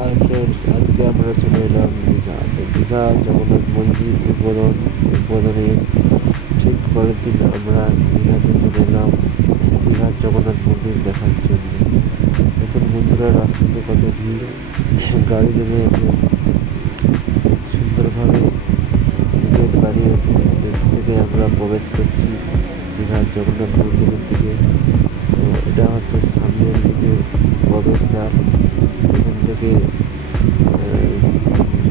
Hi friends, আজকে আমরা চলে এলাম দীঘা। তো দীঘা জগন্নাথ মন্দির উদ্বোধনের ঠিক পরের দিন আমরা দীঘাতে চলে এলাম দীঘার জগন্নাথ মন্দির দেখার জন্য। এখন বন্ধুরা রাস্তাতে কত ভিড়, গাড়ি জমে আছে, সুন্দরভাবে গেট বাড়িয়ে আছে। গেট থেকে আমরা প্রবেশ করছি দীঘার জগন্নাথ মন্দিরের দিকে। তো এটা হচ্ছে সামনের দিকে প্রবেশদ্বার, এখান থেকে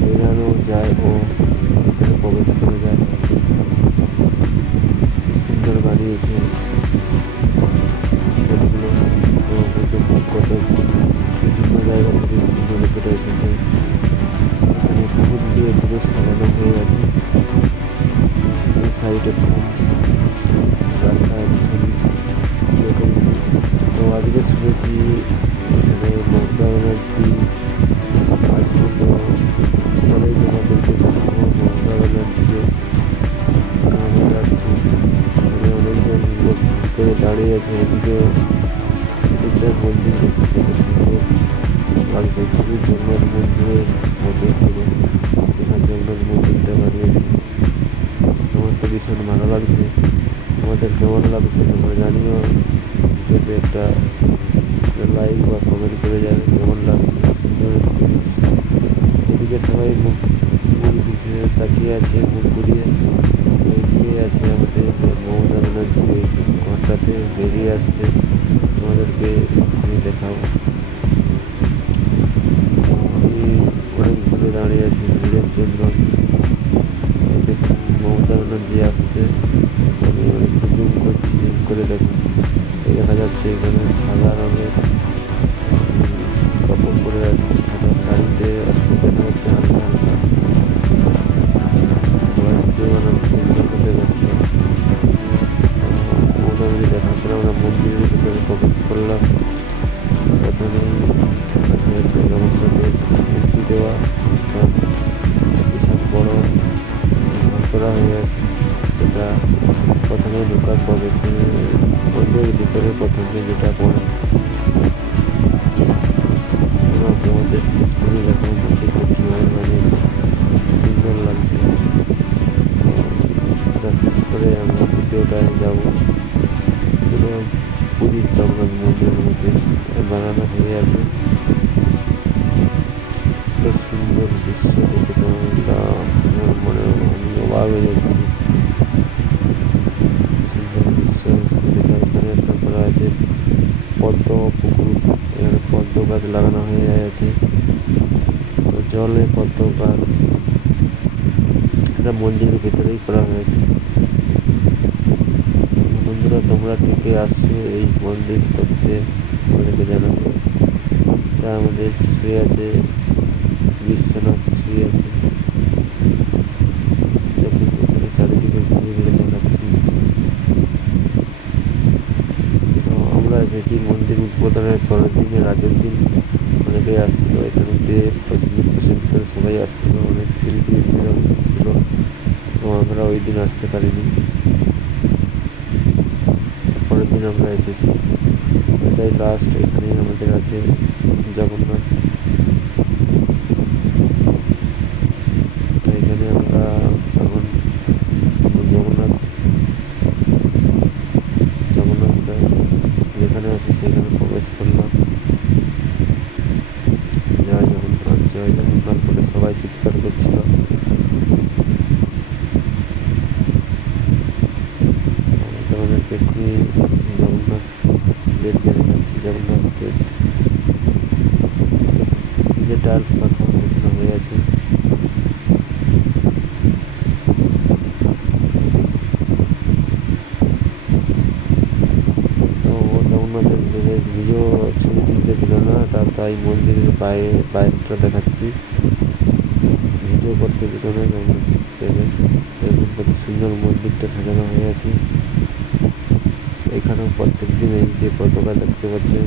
বেরানো যায় ও ভিতরে প্রবেশ করা যায়। সুন্দর বানিয়েছে গেটগুলো। তো কত বিভিন্ন জায়গা থেকে বিভিন্ন লোকেরা এসেছে। এখানে ফুল দিয়ে পুরো সাজানো হয়ে গেছে, এই সাইডে ফুল, রাস্তায় পিছনে এরকম। তো আজকে শুনেছি এখানে মমতা ব্যানার্জি আছে, তো বলেই তোমাদেরকে দেখাবো মমতা ব্যানার্জিকে। আমরা যাচ্ছি, এখানে অনেকজন লোক করে দাঁড়িয়ে আছে। এদিকেও এদিকটার মন্দির দেখতে কত সুন্দর লাগছে, খুবই জগন্নাথ মন্দিরের মতো পুরো এখানে জগন্নাথ মন্দিরটা বানিয়েছে। আমার তো ভীষণ ভালো লাগছে। তোমাদের কেমন লাগছে তোমরা জানিও, ভিডিওতে একটা লাইক বা কমেন্ট করে যাবে কেমন লাগছে। সুন্দর একটি দৃশ্য। এদিকে সবাই মুখ দিকে তাকিয়ে আছে, মুখ ঘুরিয়ে। এগিয়ে আছে আমাদের মমতা ব্যানার্জি, ওই ঘরটাতে বেরিয়ে আসবে, তোমাদেরকে আমি দেখাবো। আমি অনেক দূরে দাঁড়িয়ে আছি ভিড়ের জন্য। দেখুন মমতা ব্যানার্জি আসছে, আমি একটু জুম করছি, জুম করে দেখুন দেখা যাচ্ছে এখানে সাদা রঙের কাপড় পরে আসছে, সাদা শাড়িতে আসছে দেখা যাচ্ছে হালকা হালকা। সবাই ভিডিও বানাচ্ছে, ভিডিও করতে ব্যস্ত। মোটামুটি দেখার পরে আমরা মন্দিরের ভিতরে প্রবেশ করলাম। প্রথমেই আছে একটা জগন্নাথের মূর্তি দেওয়া, বিশাল বড় ঘর করা হয়ে আছে। এটা প্রথমে ঢোকার প্রবেশে মন্দিরের ভিতরে প্রথমে যেটা পড়ে তোমাদের শেষ করে দেখো মন্দিরটা কীভাবে বানিয়েছে, সুন্দর লাগছে। এটা শেষ করে আমরা দ্বিতীয়টায় যাবো। পুরো পুরীর জগন্নাথ মন্দিরের মধ্যে বানানো হয়ে আছে। এত সুন্দর দৃশ্য দেখে তো মনে আমি অবাক হয়ে যাচ্ছি। সুন্দর দৃশ্য দেখে এখানে একটা করা আছে পদ্ম পুকুর, এখানে পদ্ম গাছ লাগানো হয়ে আছে। তো জলে পদ্ম গাছ, এটা মন্দিরের ভেতরেই করা হয়েছে। বন্ধুরা তোমরা কে কে আসছো এই মন্দির দেখতে আমাদেরকে জানাবে। এটা আমাদের শুয়ে আছে বিশ্বনাথ, শুয়ে আছে। দেখুন এখানে চারিদিকে ঘুরে ঘুরে দেখাচ্ছি। তো আমরা এসেছি মন্দির উদ্বোধনের পরের দিনের আগের দিন। অনেকেই আসছিল এখানেতে, পছন্দ করে সবাই আসছিল, অনেক শিল্পীরা এসেছিল। তো আমরা ওই দিন আসতে পারিনি, পরের দিন আমরা এসেছি। এটাই লাস্ট, এখানেই আমাদের আছে জগন্নাথ। তো এখানে আমরা যখন জগন্নাথ যেখানে আছে সেখানে প্রবেশ করলাম। জয় জগন্নাথ, জয় জগন্নাথ বলে সবাই চিৎকার করছিল। আমাদেরকে এক্ষুনি জগন্নাথ গেট গেটে যাচ্ছি, জগন্নাথ গেট। যে টাইলস পাথর বসানো হয়ে আছে। তো জগন্নাথের ভিডিও ছবি তুলতে দিল না, তাই মন্দিরের বাইরেটা দেখাচ্ছি, ভিডিও করতে দিল না জগন্নাথ দেবের। দেখুন কত সুন্দর মন্দিরটা সাজানো হয়ে আছে। এখানেও প্রত্যেক দিন এই যে পতাকা দেখতে পাচ্ছেন